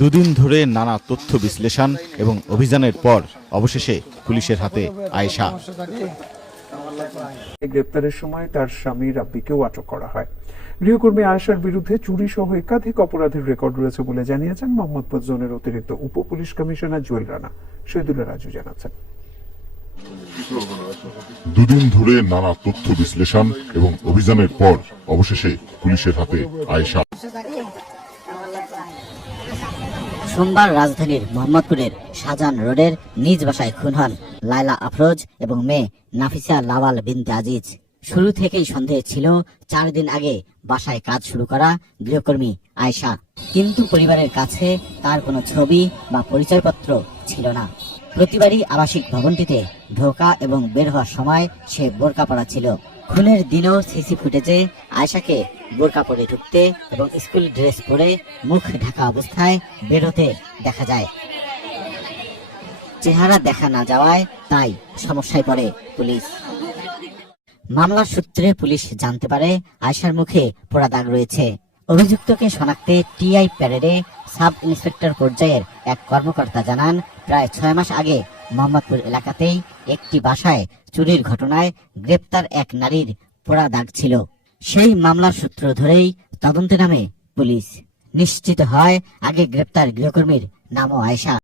দুদিন ধরে নানা তথ্য বিশ্লেষণ এবং অভিযানের পর অবশেষে পুলিশের হাতে আয়েশা। গ্রেপ্তারের সময় তার স্বামী রাব্বিকেও আটক করা হয়। গৃহকর্মী আয়েশার বিরুদ্ধে চুরি সহ একাধিক অপরাধের রেকর্ড রয়েছে বলে জানিয়েছেন মোহাম্মদপুর জোনের অতিরিক্ত উপ পুলিশ কমিশনার জুয়েল রানা। শহীদুল্লাহ রাজু জানাচ্ছেন, দুদিন ধরে নানা তথ্য বিশ্লেষণ এবং অভিযানের পর অবশেষে পুলিশের হাতে আয়েশা। সোমবার রাজধানীর মোহাম্মদপুরের শাহজাহান রোডের নিজ বাসায় খুন হন লায়লা আফরোজ এবং মেয়ে নাফিসা লাওয়াল বিনতে আজিজ। শুরু থেকেই সন্দেহ ছিল 4 দিন আগে বাসায় কাজ শুরু করা গৃহকর্মী আয়েশা, কিন্তু পরিবারের কাছে তার কোনো ছবি বা পরিচয়পত্র ছিল না। প্রতিবারই আবাসিক ভবনটিতে ঢোকা এবং বের হওয়ার সময় সে বোরকা পরা ছিল। খুনের দিনও সিসি ফুটেজে আয়েশাকে বোরকা পরে ঢুকতে এবং স্কুল ড্রেস পরে মুখ ঢাকা অবস্থায় বের হতে দেখা যায়। চেহারা দেখা না যাওয়ায় তাই সমস্যায় পড়ে পুলিশ। মামলার সূত্রে পুলিশ জানতে পারে আয়েশার মুখে পোড়া দাগ রয়েছে। অভিযুক্তকে শনাক্তে টিআই প্যারেডে সাব ইন্সপেক্টর পর্যায়ের এক কর্মকর্তা জানান, প্রায় 6 মাস আগে মোহাম্মদপুর এলাকাতেই একটি বাসায় চুরির ঘটনায় গ্রেপ্তার এক নারীর পোড়া দাগ ছিল। সেই মামলার সূত্র ধরেই তদন্তে নামে পুলিশ। নিশ্চিত হয় আগে গ্রেপ্তার গৃহকর্মীর নামও আয়েশা।